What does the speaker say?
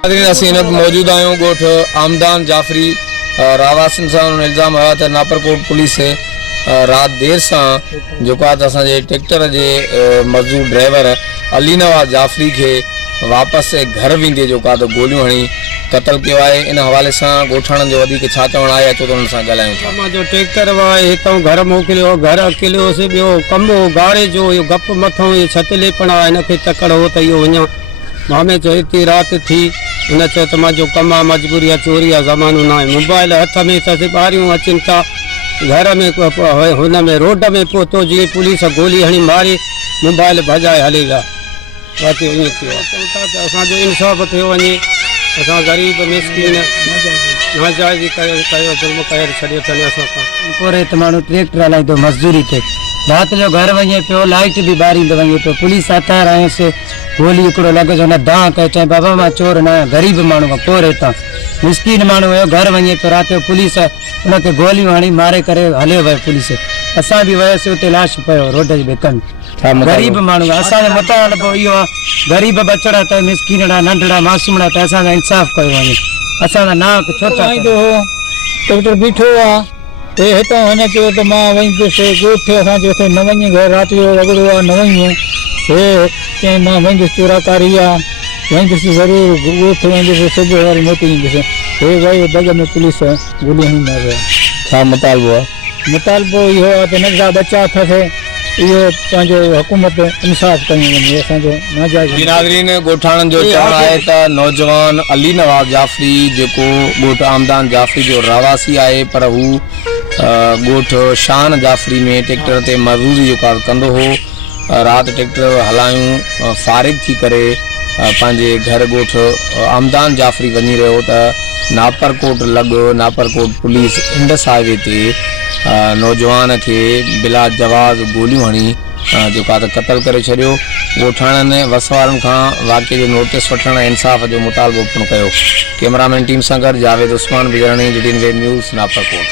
मौजूद आयो गोठ आमदान जाफरी रावासिन से इल्जाम आया था नापरकोट पुलिस से रात देर से जो ट्रैक्टर के मजदूर ड्राइवर अली नवाज जाफरी के वापस घर वेंदे जो तो गोलियों हणी कतल किया है। इन हवाले से गोठाणन जो छा चवण आया तो उन सां ॻाल्हायूं था। जो ट्रैक्टर वा हितों घर मोकिलियो घर अकेलो से ॿियो कमो गाड़े जो इहो गप मथों ये छत लेपण आहे हिनखे तकड़ हो त इहो वञा मामे चयो एतिरी राति थी हुन चयो त मां जो कमु आहे मजबूरी आहे चोरी आहे ज़मानो न आहे मोबाइल हथ में अथसि ॿारियूं अचनि था घर में हुन में रोड में पहुतो जीअं पुलिस गोली हणी मारी मोबाइल भॼाए हली विया। बाक़ी ईअं थियो आहे असांजो इंसाफ़ थियो वञे। असां ग़रीब मिसकिन नाजाइज़ी कयो ज़ुल्म करे छॾियो अथनि असां खां। पोरे त माण्हू ट्रैक्टर हलाईंदो मज़दूरी ते राति जो घर वञे पियो लाइट भी ॿारींदो वञे पियो पुलिस हथार आयुसि गोली हिकिड़ो लॻो हुन दां कयो चई बाबा मां चोर न आहियां ग़रीब माण्हू पोरे तां मिसकिन माण्हू हुयो घर वञे पियो राति जो पुलिस हुनखे गोलियूं हणी मारे करे हलियो वियो पुलिस। असां बि वियासीं उते लाश पियो रोड जे ॿिकनि गरीब माण्हू असांजे मथां पोइ इहो आहे गरीब बचड़ा त मिसकिनड़ा नंढड़ा मासूमड़ा त असांजो इंसाफ़ कयो वञे। असांजा नाक छो ट्रैक्टर बीठो आहे हितां वञे पियो त मां वञिदुसि ॻोठ असांजे हुते न वञी घर राति जो रगड़ो आहे न वञूं हे चई मां वञिदुसि चोराकारी आहे वञिदुसि ज़रूरु ॻोठ वञिदुसि सुबुह वरी मोटी ईंदुसि हे वई दग में पुलिस गोली हणी मार विया। छा मुतालबो आहे? मुतालबो इहो आहे त नंढड़ा बच्चा अथसि इहो पंहिंजो हुकूमत इंसाफ़ कयूं वञे असांजो नाजाइज़। नाज़रीन गोठाणन जो चवणु आहे त नौजवान अली नवाज जाफरी जेको ॻोठ आमदान जाफरी जो रवासी आहे पर हू ॻोठ शान जाफरी में ट्रैक्टर ते मज़दूरी जो कमु कंदो हो। राति ट्रैक्टर हलायूं फारिग थी करे पंहिंजे घर ॻोठ आमदान जाफरी वञी रहियो त नापरकोट लॻो नापरकोट पुलिस इंडस हाईवे ते नौजवान के बिला जवाज़ गोलियों हणी जो कतल करे छॾियो। गोठाणनि वसवारनि खां वाक़े जो नोटिस वठण इंसाफ़ जो मुतालबो पिणु कयो। कैमरामैन टीम सां गॾु जावेद उस्मान बिजराणी, DDN न्यूज़, नापरकोट।